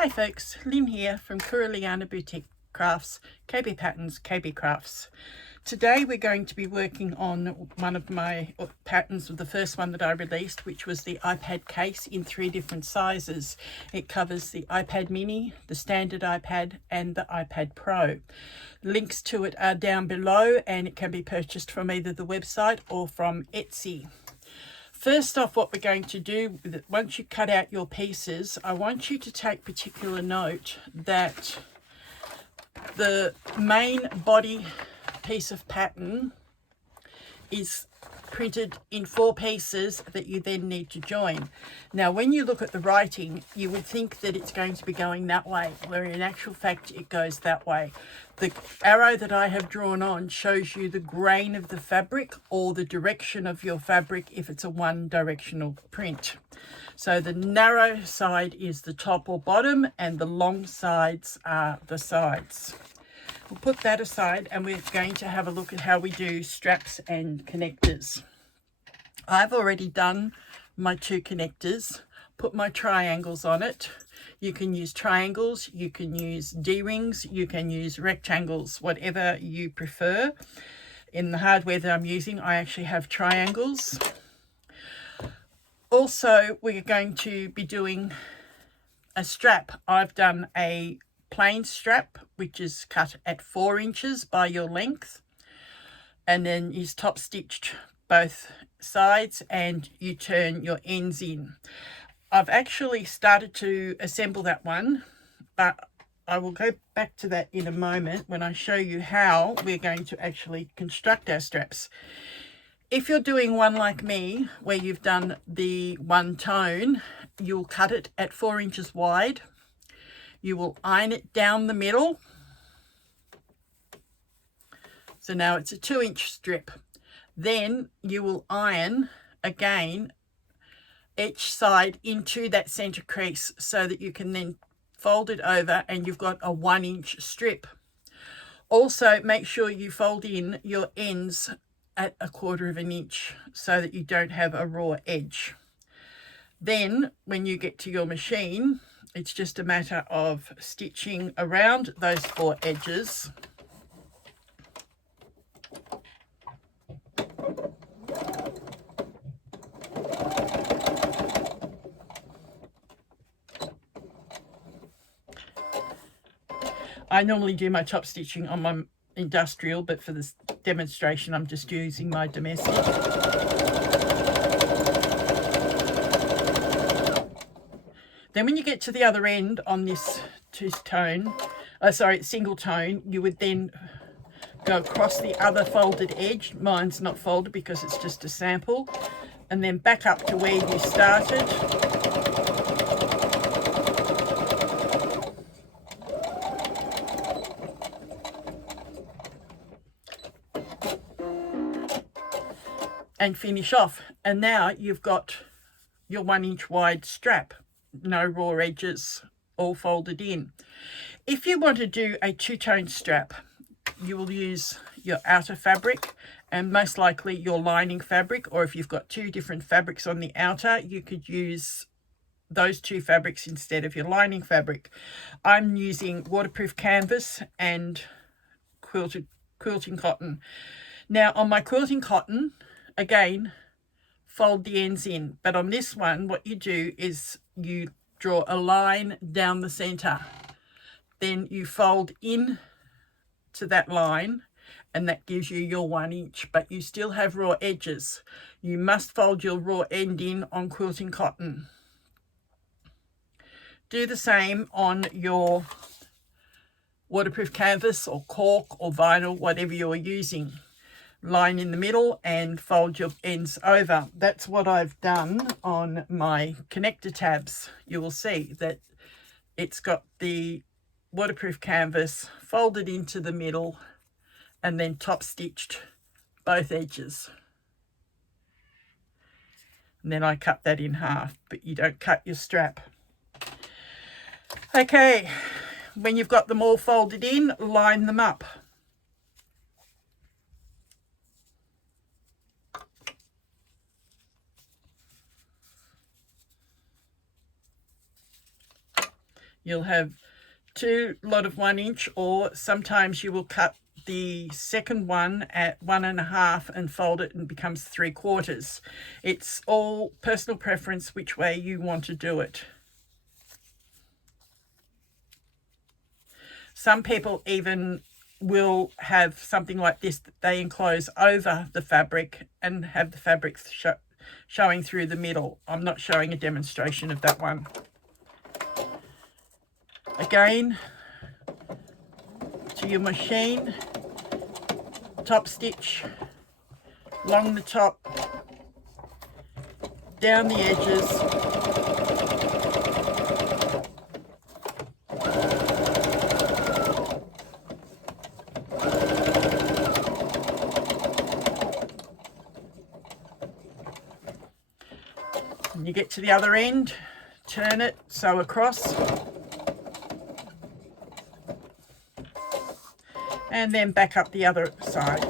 Hi folks, Lynn here from Koorilyana Boutique Crafts, KB Patterns, KB Crafts. Today we're going to be working on one of my patterns, the first one that I released, which was the iPad case in 3 different sizes. It covers the iPad mini, the standard iPad and the iPad Pro. Links to it are down below and it can be purchased from either the website or from Etsy. First off, what we're going to do, once you cut out your pieces, I want you to take particular note that the main body piece of pattern is printed in 4 pieces that you then need to join. Now, when you look at the writing, you would think that it's going to be going that way, where in actual fact it goes that way. The arrow that I have drawn on shows you the grain of the fabric or the direction of your fabric if it's a one directional print. So the narrow side is the top or bottom and the long sides are the sides. We'll put that aside and we're going to have a look at how we do straps and connectors. I've already done my 2 connectors, put my triangles on it. You can use triangles, you can use D-rings, you can use rectangles, whatever you prefer. In the hardware that I'm using, I actually have triangles. Also, we're going to be doing a strap. I've done a plain strap, which is cut at 4 inches by your length, and then is top stitched both sides and you turn your ends in. I've actually started to assemble that one, but I will go back to that in a moment when I show you how we're going to actually construct our straps. If you're doing one like me, where you've done the one tone, you'll cut it at 4 inches wide. You will iron it down the middle. So now it's a 2-inch strip. Then you will iron again each side into that center crease so that you can then fold it over and you've got a 1-inch strip. Also, make sure you fold in your ends at 1/4 of an inch so that you don't have a raw edge. Then when you get to your machine, it's just a matter of stitching around those 4 edges. I normally do my top stitching on my industrial, but for this demonstration, I'm just using my domestic. Then when you get to the other end on this single tone, you would then go across the other folded edge. Mine's not folded because it's just a sample. And then back up to where you started. And finish off. And now you've got your 1-inch wide strap. No raw edges, all folded in. If you want to do a 2-tone strap, you will use your outer fabric and most likely your lining fabric, or if you've got 2 different fabrics on the outer, you could use those 2 fabrics instead of your lining fabric. I'm using waterproof canvas and quilting cotton. Now on my quilting cotton, again, fold the ends in, but on this one what you do is you draw a line down the center, then you fold in to that line and that gives you your 1 inch, but you still have raw edges. You must fold your raw end in on quilting cotton. Do the same on your waterproof canvas or cork or vinyl, whatever you're using. Line in the middle and fold your ends over. That's what I've done on my connector tabs. You will see that it's got the waterproof canvas folded into the middle and then top stitched both edges. And then I cut that in half, but you don't cut your strap. Okay, when you've got them all folded in, line them up. You'll have 2 lot of 1 inch, or sometimes you will cut the second one at 1.5 and fold it and it becomes 3/4. It's all personal preference which way you want to do it. Some people even will have something like this that they enclose over the fabric and have the fabric showing through the middle. I'm not showing a demonstration of that one. Again, to your machine, top stitch along the top, down the edges, and you get to the other end, turn it, sew across, and then back up the other side.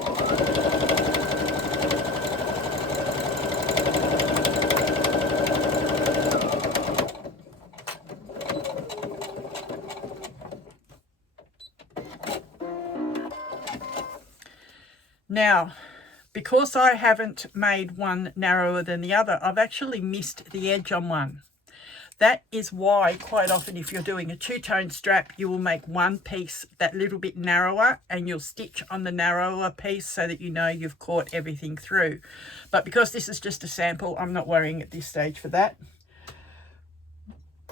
Now, because I haven't made one narrower than the other, I've actually missed the edge on one. That is why quite often if you're doing a 2-tone strap, you will make one piece that little bit narrower and you'll stitch on the narrower piece so that you know you've caught everything through. But because this is just a sample, I'm not worrying at this stage for that.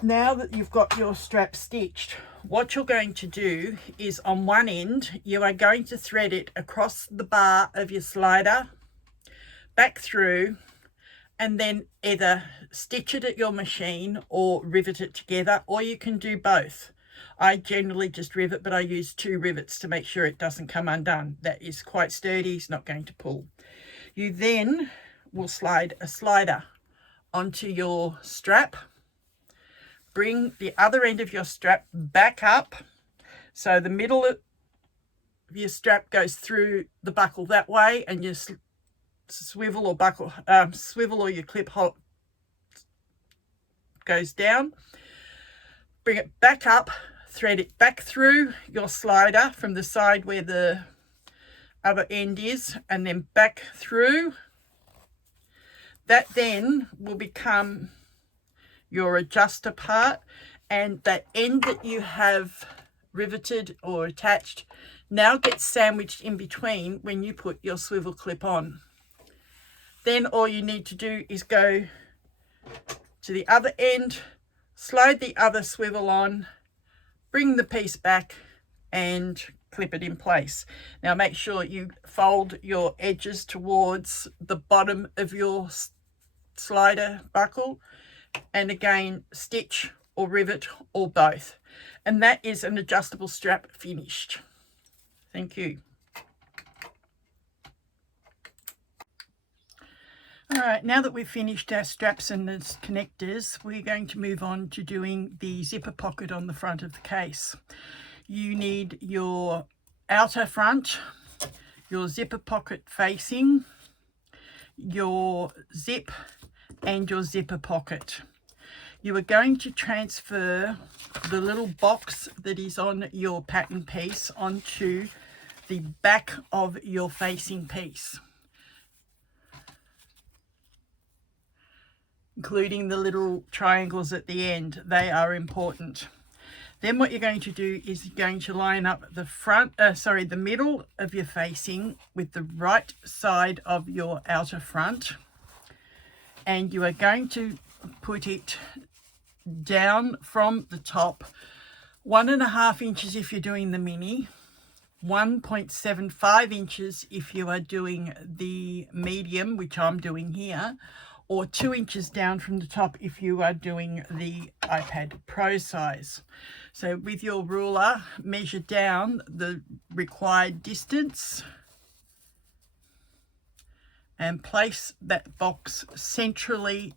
Now that you've got your strap stitched, what you're going to do is on one end, you are going to thread it across the bar of your slider, back through, and then either stitch it at your machine or rivet it together, or you can do both. I generally just rivet, but I use 2 rivets to make sure it doesn't come undone. That is quite sturdy, it's not going to pull. You then will slide a slider onto your strap, bring the other end of your strap back up, so the middle of your strap goes through the buckle that way, and you swivel or buckle, swivel or your clip goes down. Bring it back up, thread it back through your slider from the side where the other end is, and then back through. That then will become your adjuster part, and that end that you have riveted or attached now gets sandwiched in between when you put your swivel clip on. Then all you need to do is go to the other end, slide the other swivel on, bring the piece back and clip it in place. Now make sure you fold your edges towards the bottom of your slider buckle, and again stitch or rivet or both. And that is an adjustable strap finished. Thank you. All right, now that we've finished our straps and the connectors, we're going to move on to doing the zipper pocket on the front of the case. You need your outer front, your zipper pocket facing, your zip, and your zipper pocket. You are going to transfer the little box that is on your pattern piece onto the back of your facing piece, including the little triangles at the end. They are important. Then what you're going to do is you're going to line up the the middle of your facing with the right side of your outer front, and you are going to put it down from the top 1.5 inches if you're doing the mini, 1.75 inches if you are doing the medium, which I'm doing here, or 2 inches down from the top if you are doing the iPad Pro size. So with your ruler, measure down the required distance and place that box centrally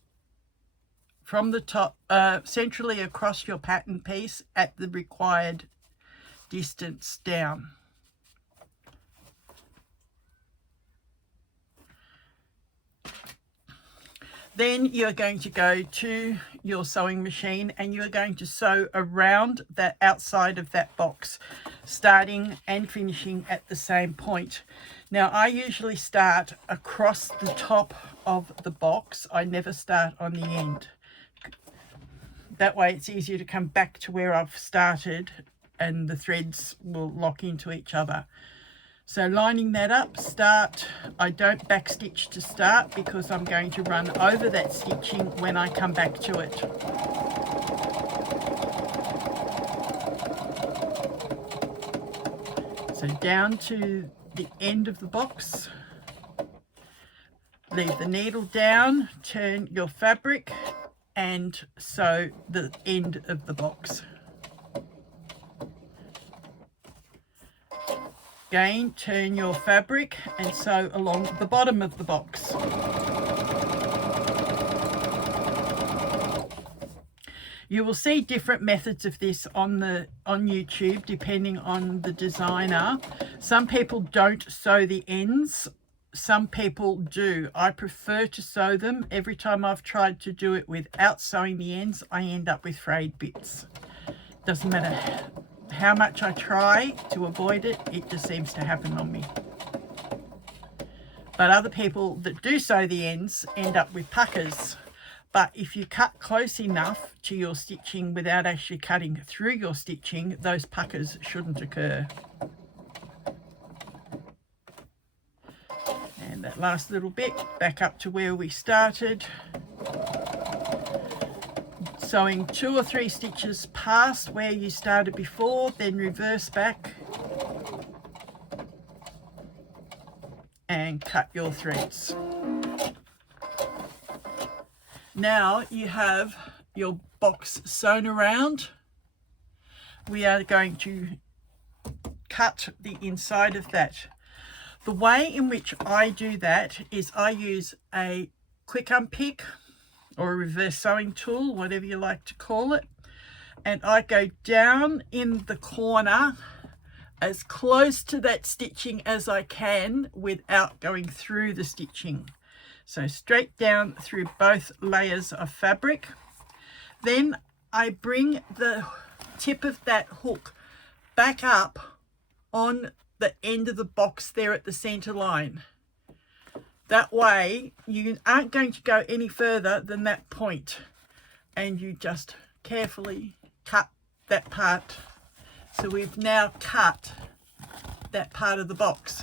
from the top, centrally across your pattern piece at the required distance down. Then you're going to go to your sewing machine and you're going to sew around that outside of that box, starting and finishing at the same point. Now, I usually start across the top of the box. I never start on the end. That way it's easier to come back to where I've started and the threads will lock into each other. So lining that up, start. I don't back stitch to start because I'm going to run over that stitching when I come back to it. So down to the end of the box, leave the needle down, turn your fabric and sew the end of the box. Again, turn your fabric and sew along the bottom of the box. You will see different methods of this on YouTube depending on the designer. Some people don't sew the ends, some people do. I prefer to sew them. Every time I've tried to do it without sewing the ends, I end up with frayed bits. Doesn't matter how much I try to avoid it, it just seems to happen on me. But other people that do sew the ends end up with puckers. But if you cut close enough to your stitching without actually cutting through your stitching, those puckers shouldn't occur. And that last little bit, back up to where we started. Sewing 2 or 3 stitches past where you started before, then reverse back and cut your threads. Now you have your box sewn around. We are going to cut the inside of that. The way in which I do that is I use a quick unpick or a reverse sewing tool, whatever you like to call it, and I go down in the corner as close to that stitching as I can without going through the stitching. So straight down through both layers of fabric. Then I bring the tip of that hook back up on the end of the box there at the center line. That way you aren't going to go any further than that point, and you just carefully cut that part. So we've now cut that part of the box.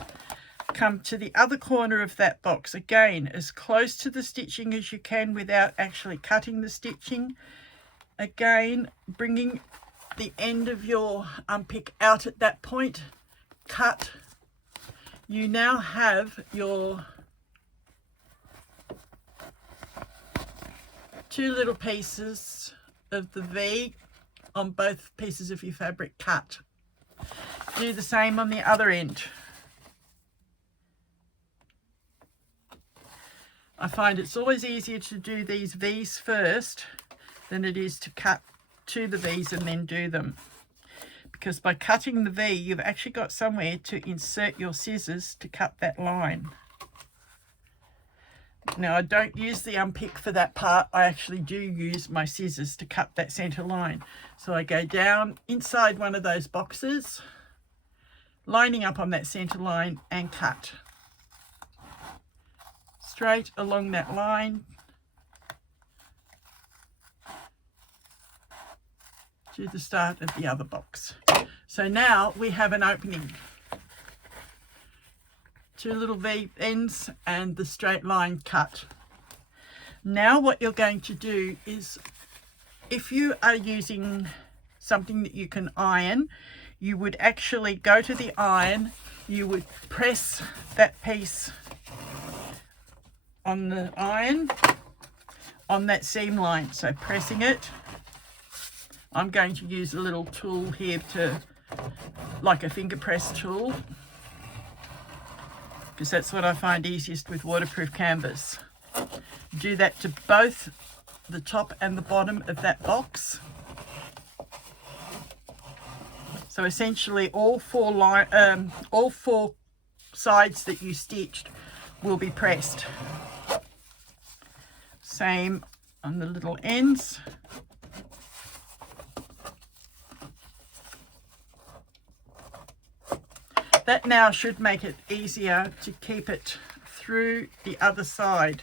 Come to the other corner of that box, again as close to the stitching as you can without actually cutting the stitching. Again, bringing the end of your unpick out at that point, cut. You now have your 2 little pieces of the V on both pieces of your fabric cut. Do the same on the other end. I find it's always easier to do these V's first than it is to cut to the V's and then do them. Because by cutting the V, you've actually got somewhere to insert your scissors to cut that line. Now, I don't use the unpick for that part. I actually do use my scissors to cut that center line. So I go down inside one of those boxes, lining up on that center line, and cut. Straight along that line to the start of the other box. So now we have an opening. 2 little V ends and the straight line cut. Now what you're going to do is, if you are using something that you can iron, you would actually go to the iron, you would press that piece on the iron on that seam line. So pressing it, I'm going to use a little tool here to, like a finger press tool, because that's what I find easiest with waterproof canvas. Do that to both the top and the bottom of that box. So essentially all 4 sides that you stitched will be pressed. same on the little ends. That now should make it easier to keep it through the other side.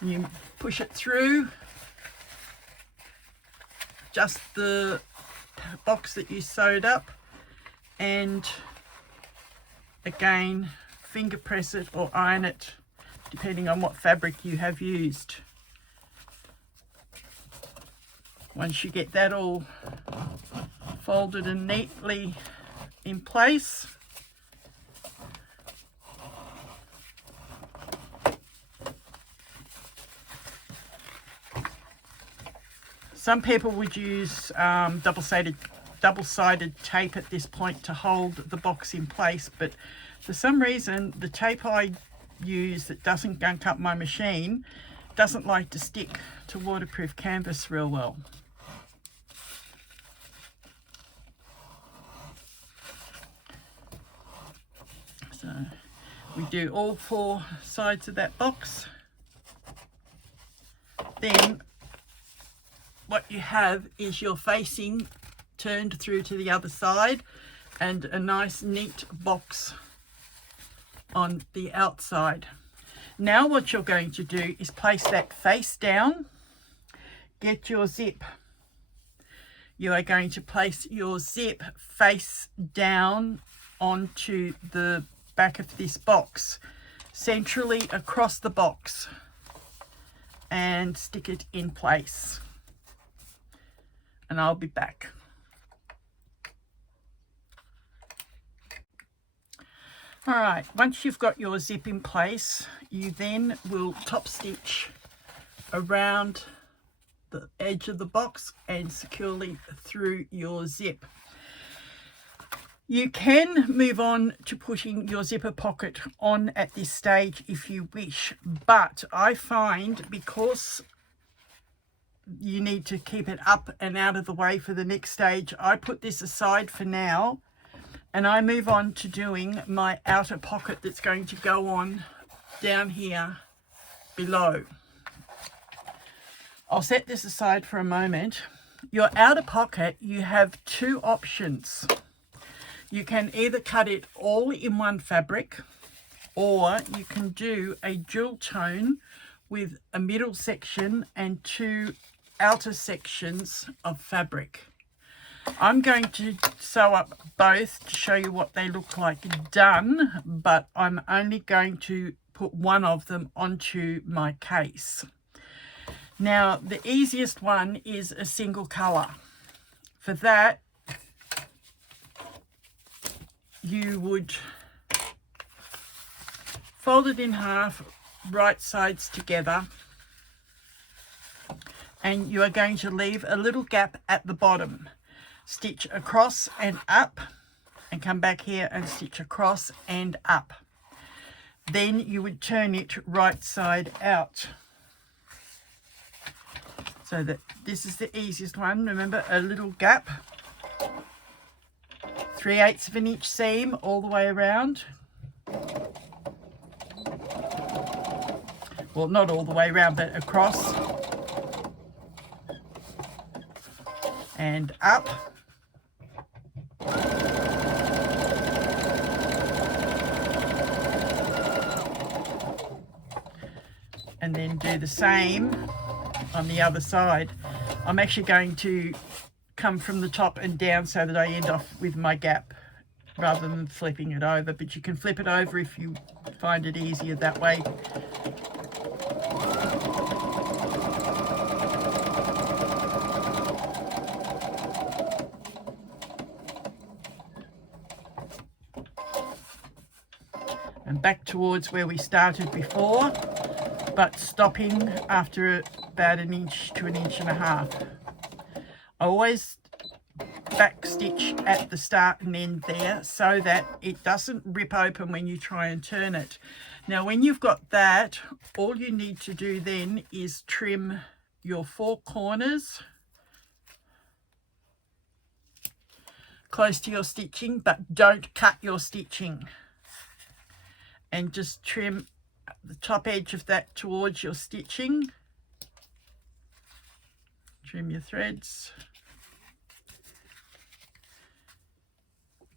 You push it through just the box that you sewed up, and again finger press it or iron it depending on what fabric you have used. Once you get that all folded and neatly in place, some people would use double-sided tape at this point to hold the box in place, but for some reason the tape I use that doesn't gunk up my machine doesn't like to stick to waterproof canvas real well. So we do all 4 sides of that box. Then what you have is your facing turned through to the other side and a nice neat box on the outside. Now what you're going to do is place that face down, get your zip. You are going to place your zip face down onto the back of this box, centrally across the box, and stick it in place. And I'll be back. All right, once you've got your zip in place, you then will top stitch around the edge of the box and securely through your zip. You can move on to putting your zipper pocket on at this stage if you wish, but I find because you need to keep it up and out of the way for the next stage, I put this aside for now and I move on to doing my outer pocket that's going to go on down here below. I'll set this aside for a moment. Your outer pocket, you have 2 options. You can either cut it all in one fabric, or you can do a dual tone with a middle section and 2 outer sections of fabric. I'm going to sew up both to show you what they look like done, but I'm only going to put one of them onto my case. Now, the easiest one is a single color. For that, you would fold it in half, right sides together, and you are going to leave a little gap at the bottom. Stitch across and up, and come back here and stitch across and up. Then you would turn it right side out. So that this is the easiest one. Remember, a little gap, 3/8 of an inch seam all the way around. Well, not all the way around, but across and up. And then do the same on the other side. I'm actually going to come from the top and down so that I end off with my gap rather than flipping it over, but you can flip it over if you find it easier that way. And back towards where we started before, but stopping after about 1 inch to 1.5 inches. I always back stitch at the start and end there so that it doesn't rip open when you try and turn it. Now when you've got that, all you need to do then is trim your 4 corners close to your stitching, but don't cut your stitching, and just trim the top edge of that towards your stitching. Trim your threads.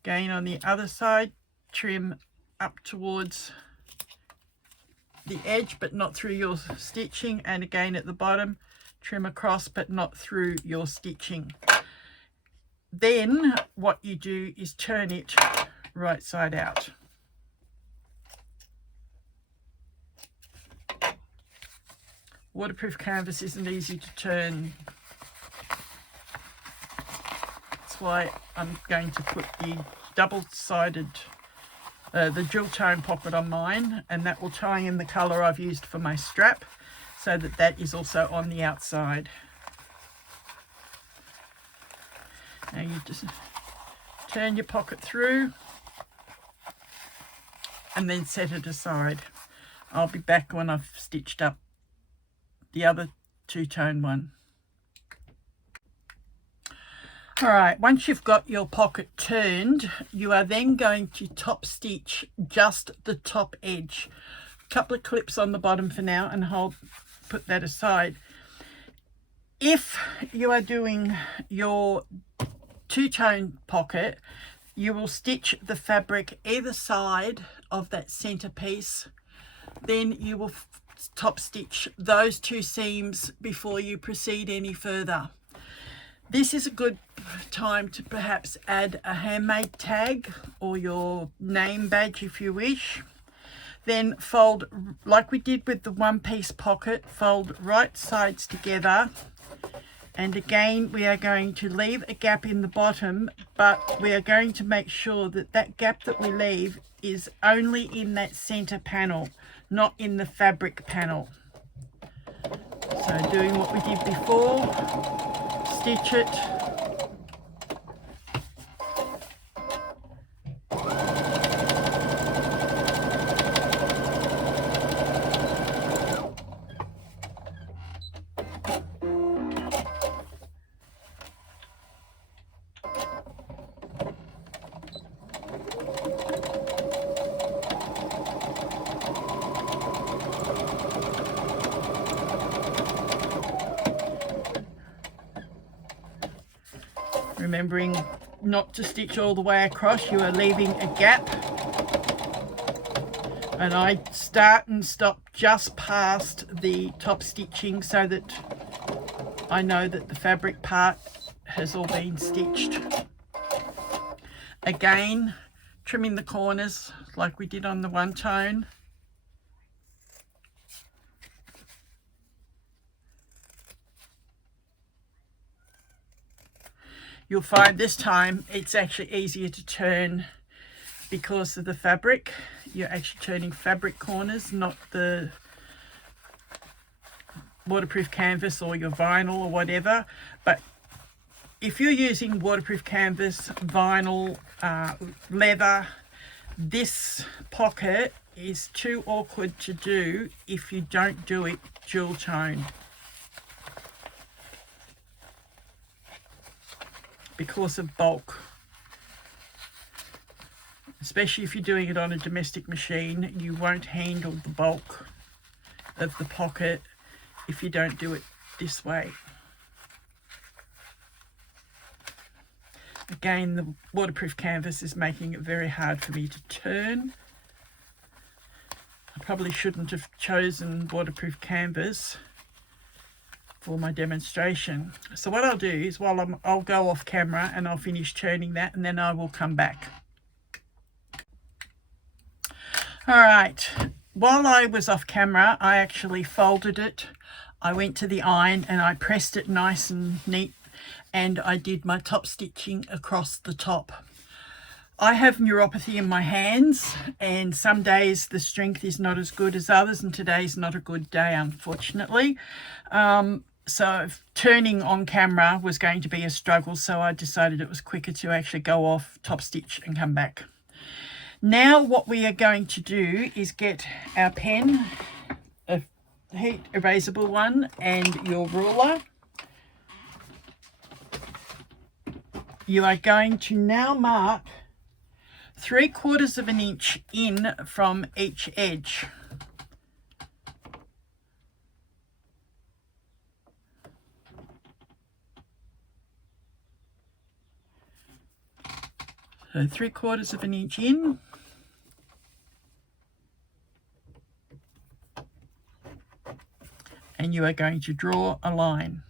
Again on the other side, trim up towards the edge but not through your stitching, and again at the bottom, trim across but not through your stitching. Then what you do is turn it right side out. Waterproof canvas isn't easy to turn. That's why I'm going to put the double-sided, the dual tone pocket on mine, and that will tie in the colour I've used for my strap, so that that is also on the outside. Now you just turn your pocket through and then set it aside. I'll be back when I've stitched up the other two-tone one. Alright, once you've got your pocket turned, you are then going to top stitch just the top edge. A couple of clips on the bottom for now, and I'll put that aside. If you are doing your two-tone pocket, you will stitch the fabric either side of that center piece. Then you will top stitch those two seams before you proceed any further. This is a good time to perhaps add a handmade tag or your name badge if you wish. Then fold, like we did with the one-piece pocket, fold right sides together, and again we are going to leave a gap in the bottom, but we are going to make sure that that gap that we leave is only in that center panel, not in the fabric panel. So doing what we did before, stitch it, remembering not to stitch all the way across. You are leaving a gap, and I start and stop just past the top stitching so that I know that the fabric part has all been stitched. Again, trimming the corners like we did on the one tone. You'll find this time it's actually easier to turn because of the fabric. You're actually turning fabric corners, not the waterproof canvas or your vinyl or whatever. But if you're using waterproof canvas, vinyl, leather, this pocket is too awkward to do if you don't do it dual tone, because of bulk. Especially if you're doing it on a domestic machine, you won't handle the bulk of the pocket if you don't do it this way. Again, the waterproof canvas is making it very hard for me to turn. I probably shouldn't have chosen waterproof canvas for my demonstration. So what I'll do is, I'll go off camera and I'll finish turning that, and then I will come back. All right, while I was off camera, I actually folded it. I went to the iron and I pressed it nice and neat, and I did my top stitching across the top. I have neuropathy in my hands, and some days the strength is not as good as others, and today's not a good day, unfortunately. So turning on camera was going to be a struggle, so I decided it was quicker to actually go off, top stitch and come back. Now what we are going to do is get our pen, a heat erasable one, and your ruler. You are going to now mark 3/4 of an inch in from each edge. So 3/4 of an inch in. And you are going to draw a line.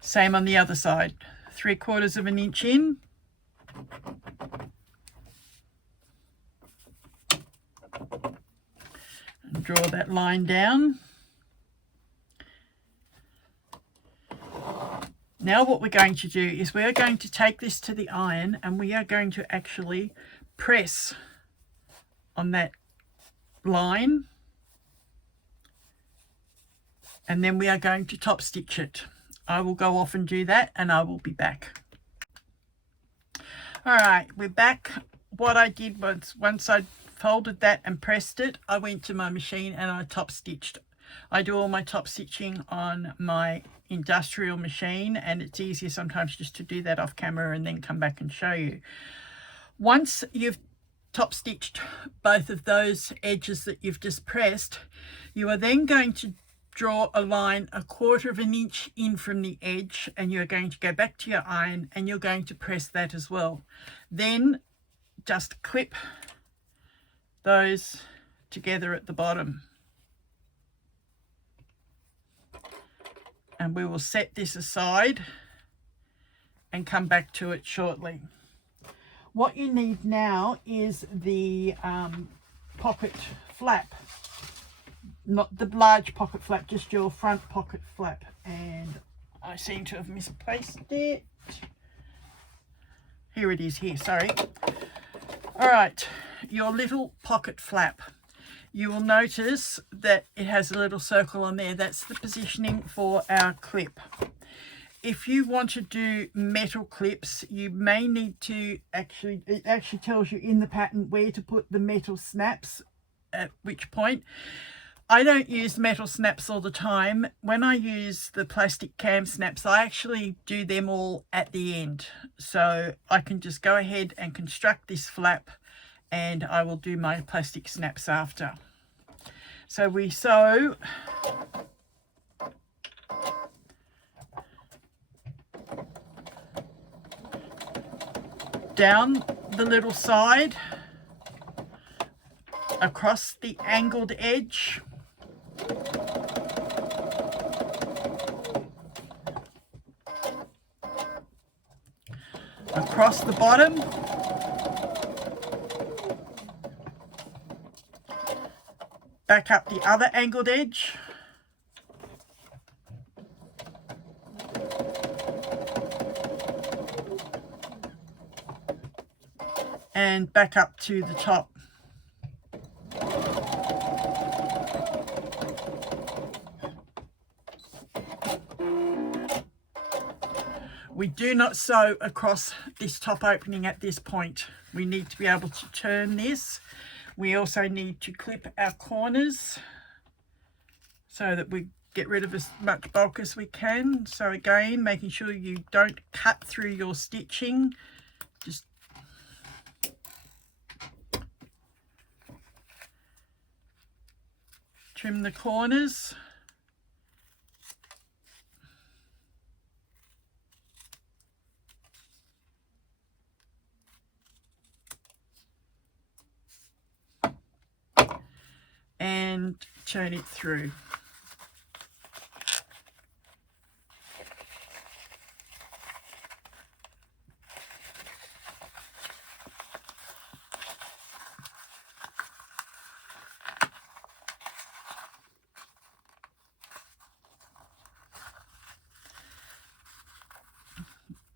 Same on the other side. 3/4 of an inch in. And draw that line down. Now what we're going to do is we're going to take this to the iron and we are going to actually press on that line, and then we are going to top stitch it. I will go off and do that and I will be back. All right, we're back. What I did was once I folded that and pressed it, I went to my machine and I top stitched. I do all my top stitching on my industrial machine, and it's easier sometimes just to do that off camera and then come back and show you. Once you've top stitched both of those edges that you've just pressed, you are then going to draw a line 1/4 of an inch in from the edge, and you're going to go back to your iron and you're going to press that as well. Then just clip those together at the bottom. And we will set this aside and come back to it shortly. What you need now is the pocket flap. Not the large pocket flap, just your front pocket flap. And I seem to have misplaced it. Here it is here, sorry. All right, your little pocket flap. You will notice that it has a little circle on there. That's the positioning for our clip. If you want to do metal clips, you may need to it actually tells you in the pattern where to put the metal snaps at which point. I don't use metal snaps all the time. When I use the plastic cam snaps, I actually do them all at the end. So I can just go ahead and construct this flap, and I will do my plastic snaps after. So we sew down the little side, across the angled edge, across the bottom, back up the other angled edge, and back up to the top. We do not sew across this top opening at this point. We need to be able to turn this. We also need to clip our corners so that we get rid of as much bulk as we can. So again, making sure you don't cut through your stitching. Just trim the corners. And turn it through.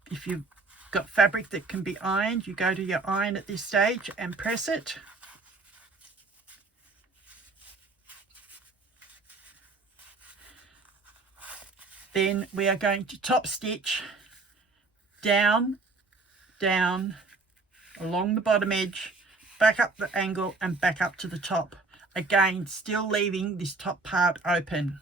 If you've got fabric that can be ironed, you go to your iron at this stage and press it. Then we are going to top stitch down, down, along the bottom edge, back up the angle and back up to the top. Again, still leaving this top part open.